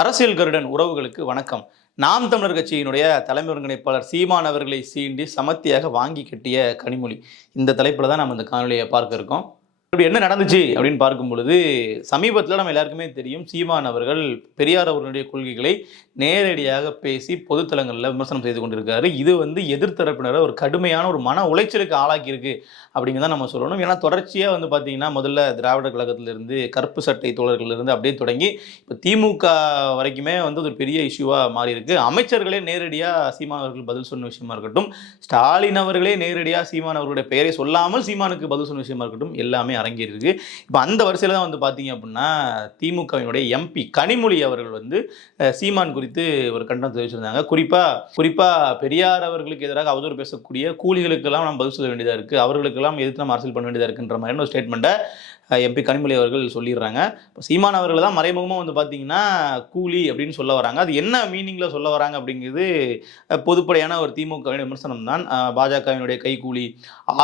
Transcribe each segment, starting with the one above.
அரசியல் கருடன் உறவுகளுக்கு வணக்கம். நாம் தமிழர் கட்சியினுடைய தலைமை ஒருங்கிணைப்பாளர் சீமான் அவர்களை சீண்டி சமத்தியாக வாங்கி கட்டிய கனிமொழி. இந்த தலைப்பில் தான் நம்ம இந்த காணொலியை பார்க்க இருக்கோம். இப்படி என்ன நடந்துச்சு அப்படின்னு பார்க்கும் பொழுது சமீபத்தில் நம்ம எல்லாருக்குமே தெரியும் சீமான் அவர்கள் பெரியார் அவர்களுடைய கொள்கைகளை நேரடியாக பேசி பொதுத்தலங்களில் விமர்சனம் செய்து கொண்டிருக்காரு. இது வந்து எதிர்த்தரப்பினரை ஒரு கடுமையான ஒரு மன உளைச்சலுக்கு ஆளாக்கியிருக்கு அப்படிங்கிறத நம்ம சொல்லணும். ஏன்னா தொடர்ச்சியாக வந்து பார்த்தீங்கன்னா முதல்ல திராவிடர் கழகத்திலிருந்து கருப்பு சட்டை தோழர்களிலிருந்து அப்படியே தொடங்கி இப்போ திமுக வரைக்குமே வந்து ஒரு பெரிய இஷ்யூவாக மாறி இருக்கு அமைச்சர்களே நேரடியாக சீமான் அவர்கள் பதில் சொன்ன விஷயமா இருக்கட்டும் ஸ்டாலின் அவர்களே நேரடியாக சீமான் அவர்களுடைய பெயரை சொல்லாமல் சீமானுக்கு பதில் சொன்ன விஷயமா இருக்கட்டும் எல்லாமே அரங்கேறியிருக்கு. இப்போ அந்த வரிசையில் தான் வந்து பார்த்தீங்க அப்படின்னா திமுகவினுடைய எம்பி கனிமொழி அவர்கள் வந்து சீமான் குறித்து ஒரு கண்டனம் தெரிவிச்சிருந்தாங்க. குறிப்பாக குறிப்பாக பெரியார் அவர்களுக்கு எதிராக அவதூறு பேசக்கூடிய கூலிகளுக்கெல்லாம் நாம் பதில் சொல்ல வேண்டியதாக இருக்குது அவர்களுக்கெல்லாம் எதிர்த்து நம்ம அரசியல் பண்ண வேண்டியதாக இருக்குன்ற மாதிரியான ஒரு ஸ்டேட்மெண்ட்டை எம்பி கனிமொழி அவர்கள் சொல்லிடுறாங்க. இப்போ சீமான் அவர்கள் தான் மறைமுகமாக வந்து பார்த்தீங்கன்னா கூலி அப்படின்னு சொல்ல வராங்க. அது என்ன மீனிங்கில் சொல்ல வராங்க அப்படிங்கிறது பொதுப்படையான ஒரு திமுக விமர்சனம் தான். பாஜகவினுடைய கைக்கூலி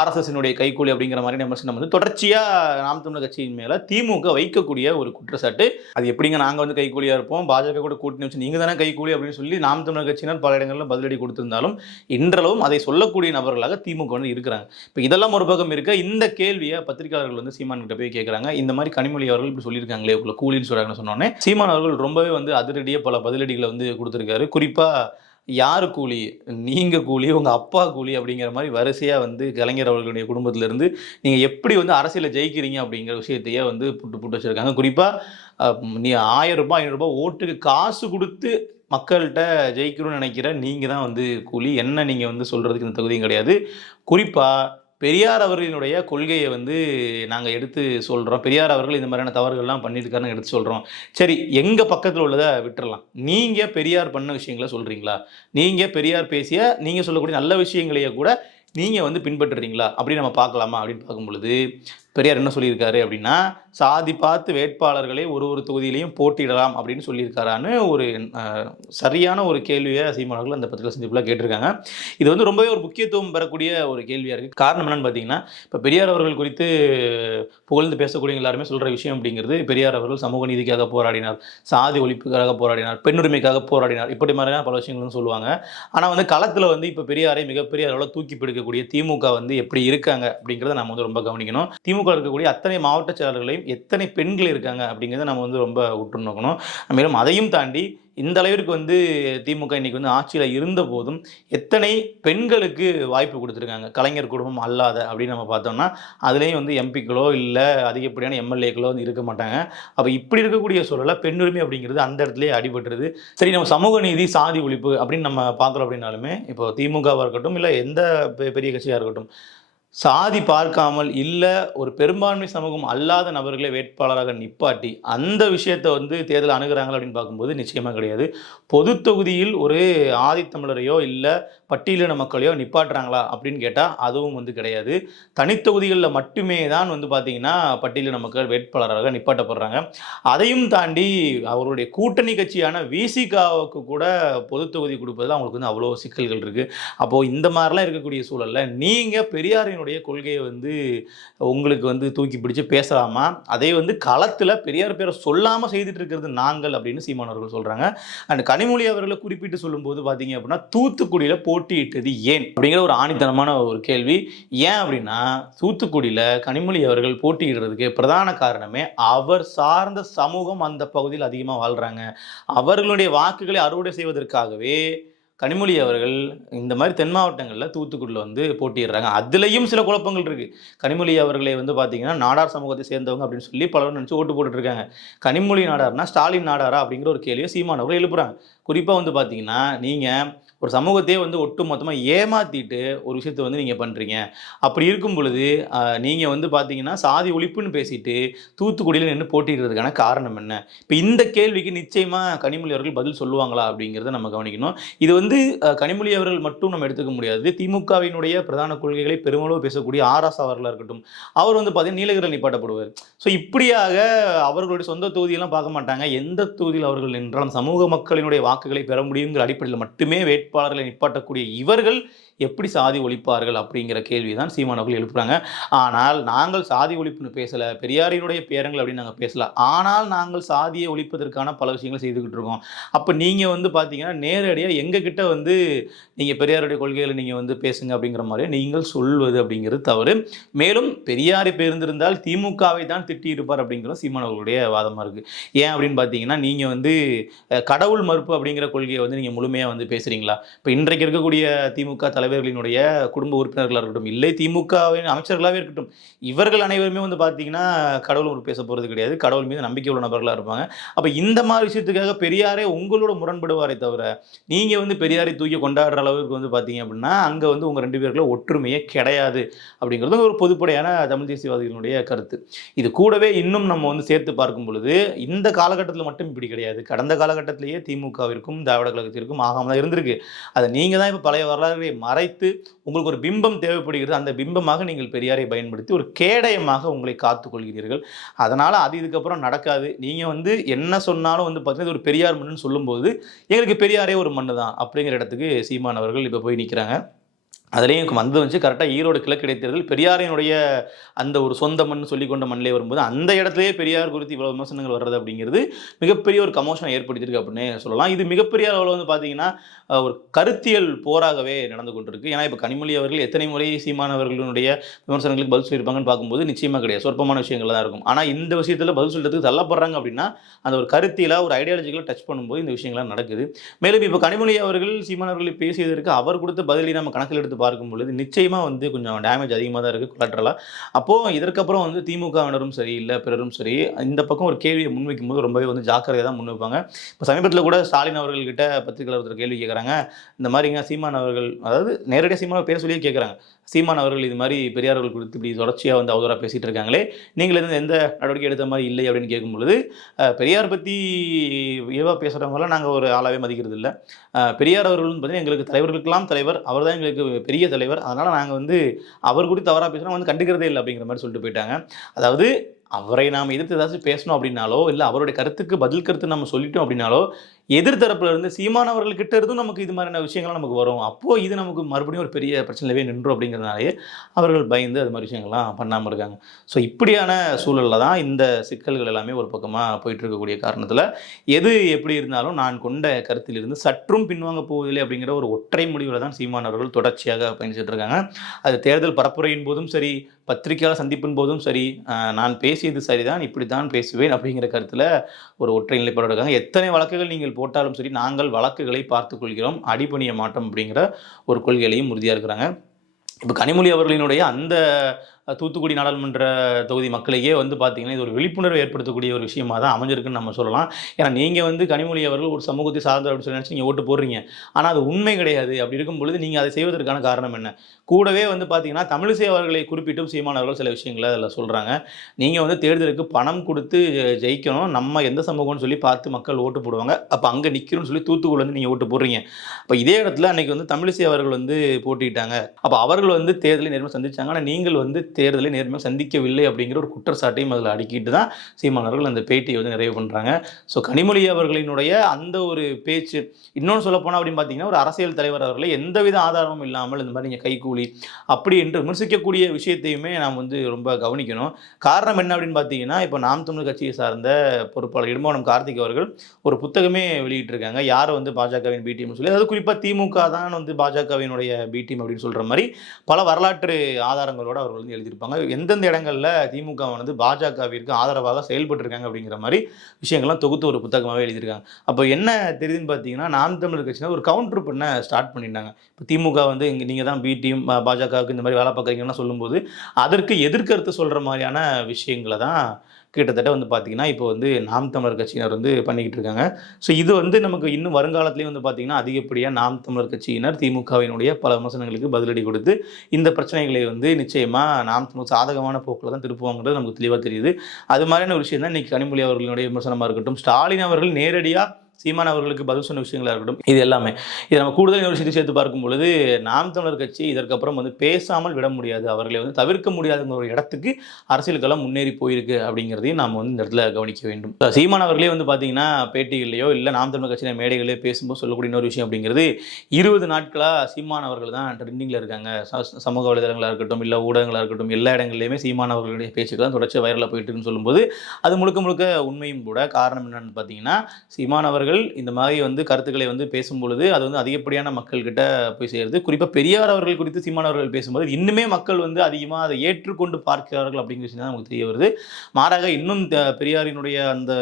ஆர்எஸ்எஸ்னுடைய கைக்கூலி அப்படிங்கிற மாதிரி விமர்சனம் வந்து தொடர்ச்சியாக நாம் தமிழர் கட்சியின் மேலே திமுக வைக்கக்கூடிய ஒரு குற்றச்சாட்டு. அது எப்படிங்க நாங்கள் வந்து கைக்கூலியாக இருப்போம்? பாஜக கூட கூட்டணி வச்சு நீங்கள் தானே கைக்கூலி அப்படின்னு சொல்லி நாம் தமிழர் கட்சியினர் பல இடங்களில் பதிலடி கொடுத்திருந்தாலும் இன்றளவும் அதை சொல்லக்கூடிய நபர்களாக திமுக வந்து இருக்கிறாங்க. இப்போ இதெல்லாம் ஒரு பக்கம் இருக்க இந்த கேள்வியை பத்திரிகையாளர்கள் வந்து சீமான் கிட்ட போய் கேட்குறாங்க இந்த மாதிரி கனிமொழி அவர்கள் இப்படி சொல்லியிருக்காங்களே உங்களை கூலின்னு சொல்கிறாங்கன்னு சொன்னோன்னே சீமான் அவர்கள் ரொம்பவே வந்து அதிரடியாக பல பதிலடிகளை வந்து கொடுத்துருக்காரு. குறிப்பாக யார் கூலி? நீங்கள் கூலி உங்கள் அப்பா கூலி அப்படிங்கிற மாதிரி வரிசையாக வந்து கலைஞர் அவர்களுடைய குடும்பத்திலேருந்து நீங்கள் எப்படி வந்து அரசியலில் ஜெயிக்கிறீங்க அப்படிங்கிற விஷயத்தையே வந்து புட்டு புட்டு வச்சுருக்காங்க. குறிப்பாக நீ ஆயிரம் ரூபாய் ஐநூறுரூபா ஓட்டுக்கு காசு கொடுத்து மக்கள்கிட்ட ஜெயிக்கணும்னு நினைக்கிற நீங்கள் தான் வந்து கூலி. என்ன நீங்கள் வந்து சொல்கிறதுக்கு இந்த தகுதியும் கிடையாது. குறிப்பாக பெரியார் அவர்களினுடைய கொள்கையை வந்து நாங்கள் எடுத்து சொல்கிறோம் பெரியார் அவர்கள் இந்த மாதிரியான தவறுகள்லாம் பண்ணியிருக்காருன்னு எடுத்து சொல்கிறோம் சரி எங்கள் பக்கத்தில் உள்ளதை விட்டுறலாம். நீங்கள் பெரியார் பண்ண விஷயங்களை சொல்கிறீங்களா நீங்கள் பெரியார் பேசிய நீங்கள் சொல்லக்கூடிய நல்ல விஷயங்களையே கூட நீங்கள் வந்து பின்பற்றுறீங்களா? அப்படின்னு நம்ம பார்க்கலாமா அப்படின்னு பார்க்கும் பொழுது பெரியார் என்ன சொல்லியிருக்காரு அப்படின்னா சாதி பார்த்து வேட்பாளர்களை ஒரு ஒரு தொகுதியிலையும் போட்டியிடலாம் அப்படின்னு சொல்லியிருக்காரான்னு ஒரு சரியான ஒரு கேள்வியை சீமானவர்கள் அந்த பத்திரிகை சந்திப்பில் கேட்டிருக்காங்க. இது வந்து ரொம்பவே ஒரு முக்கியத்துவம் பெறக்கூடிய ஒரு கேள்வியாக இருக்குது காரணம் என்னன்னு பார்த்தீங்கன்னா இப்போ பெரியார் அவர்கள் குறித்து புகழ்ந்து பேசக்கூடிய எல்லாருமே சொல்கிற விஷயம் அப்படிங்கிறது பெரியார் அவர்கள் சமூக நீதிக்காக போராடினார் சாதி ஒழிப்புக்காக போராடினார் பெண்ணுரிமைக்காக போராடினார் இப்படி மாதிரியான பல விஷயங்கள்னு சொல்லுவாங்க. ஆனால் வந்து களத்தில் வந்து இப்போ பெரியாரை மிகப்பெரிய அளவில் தூக்கி பிடிக்கக்கூடிய திமுக வந்து எப்படி இருக்காங்க அப்படிங்கிறத நம்ம வந்து ரொம்ப கவனிக்கணும். திமுக இருக்கக்கூடிய அத்தனை மாவட்ட செயலாளர்களையும் எத்தனை பெண்கள் இருக்காங்க அப்படிங்கிறத நம்ம வந்து ரொம்ப உற்று நோக்கணும். மேலும் அதையும் தாண்டி இந்த அளவிற்கு வந்து திமுக இன்னைக்கு வந்து ஆட்சியில் இருந்த போதும் எத்தனை பெண்களுக்கு வாய்ப்பு கொடுத்துருக்காங்க? கலைஞர் குடும்பம் அல்லாத அப்படின்னு நம்ம பார்த்தோம்னா அதுலேயும் வந்து எம்பிக்களோ இல்லை அதிகப்படியான எம்எல்ஏக்களோ வந்து இருக்க மாட்டாங்க. அப்போ இப்படி இருக்கக்கூடிய சூழலில் பெண்ணுரிமை அப்படிங்கிறது அந்த இடத்துலயே அடிபட்டுருது. சரி நம்ம சமூக நீதி சாதி ஒழிப்பு அப்படின்னு நம்ம பார்க்குறோம் அப்படின்னாலுமே இப்போ திமுகவாக இருக்கட்டும் இல்லை எந்த பெ- பெரிய கட்சியாக இருக்கட்டும் சாதி பார்க்காமல் இல்லை ஒரு பெரும்பான்மை சமூகம் அல்லாத நபர்களை வேட்பாளராக நிப்பாட்டி அந்த விஷயத்தை வந்து தேர்தல் அணுகிறாங்களா அப்படின்னு பார்க்கும்போது நிச்சயமாக கிடையாது. பொது தொகுதியில் ஒரு ஆதித்தமிழரையோ இல்லை பட்டியலின மக்களையோ நிப்பாட்டுறாங்களா அப்படின்னு கேட்டால் அதுவும் வந்து கிடையாது. தனித்தொகுதிகளில் மட்டுமே தான் வந்து பார்த்தீங்கன்னா பட்டியலின மக்கள் வேட்பாளராக நிப்பாட்டப்படுறாங்க. அதையும் தாண்டி அவருடைய கூட்டணி கட்சியான விசிகாவுக்கு கூட பொது தொகுதி கொடுப்பதில் அவங்களுக்கு வந்து அவ்வளோ சிக்கல்கள் இருக்குது அப்போது இந்த மாதிரிலாம் இருக்கக்கூடிய சூழலில் நீங்கள் பெரியாரினுடைய கொள்கையை வந்து உங்களுக்கு வந்து தூக்கி பிடிச்சு பேசலாமா? அதே வந்து களத்தில் பெரியார் பேரை சொல்லாமல் செய்துட்டு இருக்கிறது நாங்கள் அப்படின்னு சீமானவர்கள் சொல்கிறாங்க அண்ட் கனிமொழி அவர்களை குறிப்பிட்டு சொல்லும்போது பார்த்தீங்க அப்படின்னா தூத்துக்குடியில் போட்டியிட்டது ஏன்? அப்படிங்கிற ஒரு ஆணித்தனமான ஒரு கேள்வி. ஏன் அப்படின்னா தூத்துக்குடியில் கனிமொழி அவர்கள் போட்டியிடுறதுக்கு பிரதான காரணமே அவர் சார்ந்த சமூகம் அந்த பகுதியில் அதிகமாக வாழ்கிறாங்க அவர்களுடைய வாக்குகளை அறுவடை செய்வதற்காகவே கனிமொழி அவர்கள் இந்த மாதிரி தென் மாவட்டங்களில் தூத்துக்குடியில் வந்து போட்டிடுறாங்க அதுலேயும் சில குழப்பங்கள் இருக்குது கனிமொழி அவர்களை வந்து பார்த்திங்கன்னா நாடார் சமூகத்தை சேர்ந்தவங்க அப்படின்னு சொல்லி பலரும் நினச்சி ஓட்டு போட்டுட்ருக்காங்க. கனிமொழி நாடார்னா ஸ்டாலின் நாடாரா அப்படிங்கிற ஒரு கேள்வியை சீமானவர்கள் எழுப்புகிறாங்க எழுப்புறாங்க. குறிப்பாக வந்து பார்த்தீங்கன்னா நீங்கள் ஒரு சமூகத்தையே வந்து ஒட்டு மொத்தமாக ஏமாற்றிட்டு ஒரு விஷயத்தை வந்து நீங்கள் பண்ணுறீங்க அப்படி இருக்கும் பொழுது நீங்கள் வந்து பார்த்தீங்கன்னா சாதி ஒழிப்புன்னு பேசிட்டு தூத்துக்குடியில் நின்று போட்டிடுறதுக்கான காரணம் என்ன? இப்போ இந்த கேள்விக்கு நிச்சயமாக கனிமொழி அவர்கள் பதில் சொல்லுவாங்களா அப்படிங்கிறத நம்ம கவனிக்கணும். இது வந்து கனிமொழி அவர்கள் மட்டும் நம்ம எடுத்துக்க முடியாது. திமுகவினுடைய பிரதான கொள்கைகளை பெருமளவு பேசக்கூடிய ஆர்எஸ் அவர்களாக இருக்கட்டும் அவர் வந்து பார்த்தீங்கன்னா நீலகிரியில் நிப்பாட்டப்படுவார். ஸோ இப்படியாக அவர்களுடைய சொந்த தொகுதியெல்லாம் பார்க்க மாட்டாங்க. எந்த தொகுதியில் அவர்கள் நின்றாலும் சமூக மக்களினுடைய வாக்குகளை பெற முடியுங்கிற அடிப்படையில் மட்டுமே வேட்பாளர் வேட்பாளர்களை நிப்பாட்டக்கூடிய இவர்கள் எப்படி சாதி ஒழிப்பார்கள் அப்படிங்கிற கேள்வி தான் சீமானவர்கள் எழுப்புறாங்க. ஆனால் நாங்கள் சாதி ஒழிப்புன்னு பேசலை பெரியாரினுடைய பேரங்கள் அப்படின்னு நாங்கள் பேசலை. ஆனால் நாங்கள் சாதியை ஒழிப்பதற்கான பல விஷயங்களை செய்துக்கிட்டு இருக்கோம். அப்போ நீங்கள் வந்து பார்த்தீங்கன்னா நேரடியாக எங்ககிட்ட வந்து நீங்கள் பெரியாருடைய கொள்கைகளை நீங்கள் வந்து பேசுங்க அப்படிங்கிற மாதிரி நீங்கள் சொல்வது அப்படிங்கிறது தவறு. மேலும் பெரியாரை பேர்ந்திருந்தால் திமுகவை தான் திட்டியிருப்பார் அப்படிங்கிறது சீமானவர்களுடைய வாதமாக இருக்குது ஏன் அப்படின்னு பார்த்தீங்கன்னா நீங்கள் வந்து கடவுள் மறுப்பு அப்படிங்கிற கொள்கையை வந்து நீங்கள் முழுமையாக வந்து பேசுகிறீங்களா இப்போ இன்றைக்கு இருக்கக்கூடிய திமுக தலைவர்களினுடைய குடும்ப உறுப்பினர்களாக இருக்கட்டும் இல்லை திமுகவின் அமைச்சர்களாகவே இருக்கட்டும் இவர்கள் அனைவருமே வந்து பார்த்தீங்கன்னா கடவுள் ஒரு பேச போகிறது கிடையாது. கடவுள் மீது நம்பிக்கை உள்ள நபர்களாக இருப்பாங்க. அப்போ இந்த மாதிரி விஷயத்துக்காக பெரியாரே உங்களோட முரண்படுவாரே தவிர நீங்கள் வந்து பெரியாரை தூக்கி கொண்டாடுற அளவுக்கு வந்து பார்த்தீங்க அப்படின்னா அங்கே வந்து உங்கள் ரெண்டு பேருக்குள்ள ஒற்றுமையே கிடையாது அப்படிங்கிறது ஒரு பொதுப்படையான தமிழ் தேசியவாதிகளுடைய கருத்து. இது கூடவே இன்னும் நம்ம வந்து சேர்த்து பார்க்கும் பொழுது இந்த காலகட்டத்தில் மட்டும் இப்படி கிடையாது. கடந்த காலகட்டத்திலேயே திமுகவிற்கும் திராவிட கழகத்திற்கும் ஆகாமல் தான் இருந்திருக்கு. அதை நீங்கள் தான் இப்போ பழைய வரலாறுகளை மறைத்து உங்களுக்கு ஒரு பிம்பம் தேவைப்படுகிறது. அந்த பிம்பமாக நீங்கள் பெரியாரை பயன்படுத்தி ஒரு கேடயமாக உங்களை காத்துக்கொள்கிறீர்கள் அதனால் அது இதுக்கப்புறம் நடக்காது. நீங்கள் வந்து என்ன சொன்னாலும் வந்து பார்த்தீங்கன்னா இது ஒரு பெரியார் மண்ணுன்னு சொல்லும்போது எங்களுக்கு பெரியாரே ஒரு மண்ணு தான் அப்படிங்கிற இடத்துக்கு சீமான் அவர்கள் இப்போ போய் நிற்கிறாங்க அதுலேயும் வந்து வந்து கரெக்டாக ஈரோடு கிழக்கு இடைத்தேர்தல் பெரியாரினுடைய அந்த ஒரு சொந்த மண் சொல்லி கொண்ட மண்ணிலே வரும்போது அந்த இடத்துலயே பெரியார் குறித்து இவ்வளோ விமர்சனங்கள் வர்றது அப்படிங்கிறது மிகப்பெரிய ஒரு கமோஷனை ஏற்படுத்தியிருக்கு அப்படின்னு சொல்லலாம். இது மிகப்பெரிய அளவில் வந்து பார்த்தீங்கன்னா ஒரு கருத்தியல் போராகவே நடந்து கொண்டிருக்கு. ஏன்னா இப்போ கனிமொழி அவர்கள் எத்தனை முறை சீமானவர்களுடைய விமர்சனங்களுக்கு பதில் சொல்லியிருப்பாங்கன்னு பார்க்கும்போது நிச்சயமாக கிடையாது. சொற்பமான விஷயங்கள் தான் இருக்கும். ஆனால் இந்த விஷயத்தில் பதில் சொல்றதுக்கு தள்ளப்படுறாங்க அப்படின்னா அந்த ஒரு கருத்தியலாக ஒரு ஐடியாலஜிக்கலாக டச் பண்ணும்போது இந்த விஷயங்கள்லாம் நடக்குது. மேலும் இப்போ கனிமொழி அவர்கள் சீமானவர்கள் பேசியதற்கு அவர் கொடுத்த பதிலை நம்ம கணக்கில் எடுத்து பார்க்கும் பொழுது நிச்சயமாக வந்து கொஞ்சம் டேமேஜ் அதிகமாக தான் இருக்குது கொலாட்ரலாக அப்போது இதற்கப்புறம் வந்து திமுகவினரும் சரி இல்லை பிறரும் சரி இந்த பக்கம் ஒரு கேள்வியை முன்வைக்கும் போது ரொம்பவே வந்து ஜாக்கிரதையாக தான் முன்வைப்பாங்க. இப்போ சமீபத்தில் கூட ஸ்டாலின் அவர்கள்கிட்ட பத்திரிகையாளர் ஒருத்தர் கேள்வி கேட்குறாங்க இந்த மாதிரிங்க சீமான் அவர்கள் அதாவது நேரடியாக சீமான பேர் சொல்லியே கேட்குறாங்க சீமான் அவர்கள் இது மாதிரி பெரியார்கள் குறித்து இப்படி தொடர்ச்சியாக வந்து அவதூறாக பேசிகிட்டு இருக்காங்களே நீங்கள் இருந்து எந்த நடவடிக்கை எடுத்த மாதிரி இல்லை அப்படின்னு கேட்கும்பொழுது பெரியார் பற்றி இயல்பாக பேசுகிறவங்களாம் நாங்கள் ஒரு ஆளாகவே மதிக்கிறது இல்லை பெரியார் அவர்கள் பார்த்தீங்கன்னா எங்களுக்கு தலைவர்களுக்கெல்லாம் தலைவர் அவர் தான் எங்களுக்கு பெரிய தலைவர். அதனால் நாங்கள் வந்து அவர் குறித்து தவறாக பேசுகிறோம் வந்து கண்டுக்கிறதே இல்லை அப்படிங்கிற மாதிரி சொல்லிட்டு போயிட்டாங்க. அதாவது அவரை நாம் எதிர்த்து ஏதாச்சும் பேசணும் அப்படின்னாலோ இல்லை அவருடைய கருத்துக்கு பதில் கருத்து நம்ம சொல்லிட்டோம் அப்படின்னாலோ எதிர்த்தரப்புல இருந்து சீமானவர்கள்கிட்ட இருந்தும் நமக்கு இது மாதிரியான விஷயங்கள்லாம் நமக்கு வரும். அப்போது இது நமக்கு மறுபடியும் ஒரு பெரிய பிரச்சனையிலே நின்றோம் அப்படிங்கிறதுனாலே அவர்கள் பயந்து அது மாதிரி விஷயங்கள்லாம் பண்ணாமல் இருக்காங்க. ஸோ இப்படியான சூழலில் தான் இந்த சிக்கல்கள் எல்லாமே ஒரு பக்கமாக போயிட்டு இருக்கக்கூடிய காரணத்தில் எது எப்படி இருந்தாலும் நான் கொண்ட கருத்திலிருந்து சற்றும் பின்வாங்க போவதில்லை அப்படிங்கிற ஒரு ஒற்றை முடிவில் தான் சீமானவர்கள் தொடர்ச்சியாக பயணிச்சுட்டு இருக்காங்க. அது தேர்தல் பரப்புரையின் போதும் சரி பத்திரிகையாளர் சந்திப்பின் போதும் சரி நான் பேசியது சரிதான் இப்படி தான் பேசுவேன் அப்படிங்கிற கருத்தில் ஒரு ஒற்றை நிலைப்பாடு இருக்காங்க. எத்தனை வழக்குகள் நீங்கள் போட்டாலும் சரி நாங்கள் வழக்குகளை பார்த்துக்கொள்கிறோம் அடிபணிய மாட்டோம் அப்படிங்கிற ஒரு கொள்கையிலையும் உறுதியாக இருக்கிறாங்க. இப்போ கனிமொழி அவர்களினுடைய அந்த தூத்துக்குடி நாடாளுமன்ற தொகுதி மக்களையே வந்து பார்த்தீங்கன்னா இது ஒரு விழிப்புணர்வு ஏற்படுத்தக்கூடிய ஒரு விஷயமா தான் அமைஞ்சிருக்குன்னு நம்ம சொல்லலாம். ஏன்னா நீங்கள் வந்து கனிமொழி அவர்கள் ஒரு சமூகத்தை சார்ந்தவர் அப்படின்னு சொல்லி நினச்சி நீங்கள் ஓட்டு போடுறீங்க. ஆனால் அது உண்மை கிடையாது. அப்படி இருக்கும் பொழுது நீங்கள் அதை செய்வதற்கான காரணம் என்ன? கூடவே வந்து பார்த்தீங்கன்னா தமிழிசை அவர்களை குறிப்பிட்டும் சீமானவர்கள் சில விஷயங்களை அதில் சொல்கிறாங்க நீங்கள் வந்து தேர்தலுக்கு பணம் கொடுத்து ஜெயிக்கணும். நம்ம எந்த சமூகம்னு சொல்லி பார்த்து மக்கள் ஓட்டு போடுவாங்க. அப்போ அங்கே நிற்கணும்னு சொல்லி தூத்துக்குடி வந்து நீங்கள் ஓட்டு போடுறீங்க. அப்போ இதே இடத்துல அன்னைக்கு வந்து தமிழிசை அவர்கள் வந்து போட்டிட்டாங்க அப்போ அவர்கள் வந்து தேர்தலை நேரம் சந்திச்சாங்க. ஆனால் நீங்கள் வந்து தேர்தலை நேர்மையாக சந்திக்கவில்லை அப்படிங்கிற ஒரு குற்றச்சாட்டையும் அதில் அடுக்கிட்டு தான் சீமானவர்கள் அந்த பேட்டியை வந்து நிறைவு பண்ணுறாங்க ஸோ கனிமொழி அவர்களினுடைய அந்த ஒரு பேச்சு இன்னொன்று சொல்ல போனால் அப்படின்னு பார்த்தீங்கன்னா ஒரு அரசியல் தலைவர் அவர்களை எந்தவித ஆதாரமும் இல்லாமல் இந்த மாதிரி நீங்கள் கைக்கூலி அப்படி என்று விமர்சிக்கக்கூடிய விஷயத்தையுமே நாம் வந்து ரொம்ப கவனிக்கணும். காரணம் என்ன அப்படின்னு பார்த்தீங்கன்னா இப்போ நாம் தமிழ் கட்சியை சார்ந்த பொறுப்பாளர் இடுமானம் கார்த்திக் அவர்கள் ஒரு புத்தகமே வெளியிட்டிருக்காங்க. யார் வந்து பாஜகவின் பி டீம்னு சொல்லி அதாவது குறிப்பாக திமுக தான் வந்து பாஜகவினுடைய பி டீம் அப்படின்னு சொல்கிற மாதிரி பல வரலாற்று ஆதாரங்களோடு அவர்கள் வந்து எழுதியிருப்பாங்க. எந்தெந்த இடங்களில் திமுக வந்து பாஜகவிற்கு ஆதரவாக செயல்பட்டுருக்காங்க அப்படிங்கிற மாதிரி விஷயங்கள்லாம் தொகுத்து ஒரு புத்தகமாகவே எழுதியிருக்காங்க. அப்போ என்ன தெரியுதுன்னு பார்த்தீங்கன்னா நாம் தமிழர் கட்சினா ஒரு கவுண்டர் பண்ண ஸ்டார்ட் பண்ணிட்டாங்க இப்போ திமுக வந்து இங்கே நீங்கள் தான் பி டீம் பாஜகவுக்கு இந்த மாதிரி வேலை பார்க்குறீங்கன்னா சொல்லும்போது அதற்கு எதிர்கருத்து சொல்கிற மாதிரியான விஷயங்களை தான் கிட்டத்தட்ட வந்து பார்த்தீங்கன்னா இப்போ வந்து நாம் தமிழர் கட்சியினர் வந்து பண்ணிக்கிட்டு இருக்காங்க. ஸோ இது வந்து நமக்கு இன்னும் வருங்காலத்துலேயும் வந்து பார்த்தீங்கன்னா அதிகப்படியாக நாம் தமிழர் கட்சியினர் திமுகவினுடைய பல விமர்சனங்களுக்கு பதிலடி கொடுத்து இந்த பிரச்சனைகளை வந்து நிச்சயமாக நாம் தமிழ் சாதகமான போக்கில் தான் திருப்புவாங்கிறது நமக்கு தெளிவாக தெரியுது. அது மாதிரியான ஒரு விஷயம் தான் இன்றைக்கி கனிமொழி அவர்களுடைய விமர்சனமாக இருக்கட்டும். ஸ்டாலின் அவர்கள் நேரடியாக சீமான் அவர்களுக்கு பதில் சொன்ன விஷயங்களாக இருக்கட்டும் இது எல்லாமே. இது நம்ம கூடுதல் இன்னொரு விஷயத்தை சேர்த்து பார்க்கும் பொழுது நாம் தமிழர் கட்சி இதற்கப்புறம் வந்து பேசாமல் விட முடியாது. அவர்களை வந்து தவிர்க்க முடியாதுங்கிற ஒரு இடத்துக்கு அரசியல் களம் முன்னேறி போயிருக்கு அப்படிங்கிறதையும் நாம் வந்து இந்த இடத்துல கவனிக்க வேண்டும். சீமான் அவர்களே வந்து பார்த்தீங்கன்னா பேட்டிகள்லையோ இல்லை நாம் தமிழர் கட்சியின் மேடைகளே பேசும்போது சொல்லக்கூடிய இன்னொரு விஷயம் அப்படிங்கிறது இருபது நாட்களாக சீமான் அவர்கள் தான் ட்ரெண்டிங்கில் இருக்காங்க. சமூக வலைதளங்களாக இருக்கட்டும் இல்லை ஊடகங்களாக இருக்கட்டும் எல்லா இடங்கள்லையுமே சீமான் அவர்களுடைய பேச்சுக்கள் தான் தொடர்ச்சி வைரலாக போயிட்டு இருக்குன்னு சொல்லும்போது அது முழுக்க முழுக்க உண்மையும் கூட. காரணம் என்னன்னு பார்த்தீங்கன்னா சீமான் அவர்கள் இந்த மாதிரி வந்து கருத்துக்களை வந்து பேசும் பொழுது அது வந்து அதிகப்படியான மக்கள்கிட்ட போய் சேருது. குறிப்பாக பெரியார் அவர்கள் குறித்து சீமான் அவர்கள் பேசும்போது இன்னுமே மக்கள் வந்து அதிகமாக அதை ஏற்றுக்கொண்டு பார்க்கிறார்கள் அப்படிங்கிற விஷயம் தான் நமக்கு தெரிய வருது. மாறாக இன்னும் பெரியாரினுடைய அந்த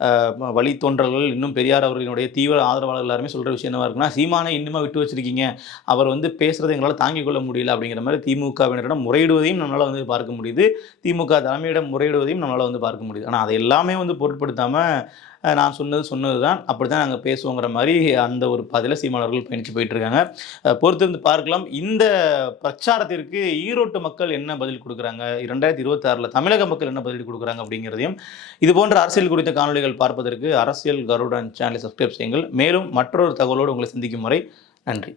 அஹ், வழித்தோன்றல்கள் இன்னும் பெரியார் அவர்களினுடைய தீவிர ஆதரவாளர்கள் எல்லாருமே சொல்கிற விஷயம் என்னவாக இருக்குன்னா சீமானை இன்னுமே விட்டு வச்சிருக்கீங்க? அவர் வந்து பேசுறதை எங்களால் தாங்கிக் கொள்ள முடியல அப்படிங்கிற மாதிரி திமுகவினரிடம் முறையிடுவதையும் நம்மளால் வந்து பார்க்க முடியுது. திமுக தலைமையிடம் முறையிடுவதையும் நம்மளால் வந்து பார்க்க முடியுது. ஆனால் அதை எல்லாமே வந்து பொருட்படுத்தாமல் நான் சொன்னது சொன்னது தான் அப்படி தான் நாங்கள் பேசுவோங்கிற மாதிரி அந்த ஒரு பாதையில் சீமானவர்கள் பயணித்து போயிட்டுருக்காங்க. பொறுத்திருந்து பார்க்கலாம். இந்த பிரச்சாரத்திற்கு ஈரோட்டு மக்கள் என்ன பதில் கொடுக்குறாங்க? இரண்டாயிரத்தி இருபத்தாறில் தமிழக மக்கள் என்ன பதில் கொடுக்குறாங்க அப்படிங்கிறதையும் இது போன்ற அரசியல் குறித்த காணொளிகள் பார்ப்பதற்கு அரசியல் கருடன் சேனலை சப்ஸ்கிரைப் செய்யுங்கள். மேலும் மற்றொரு தகவலோடு உங்களை சந்திக்கும் வரை நன்றி.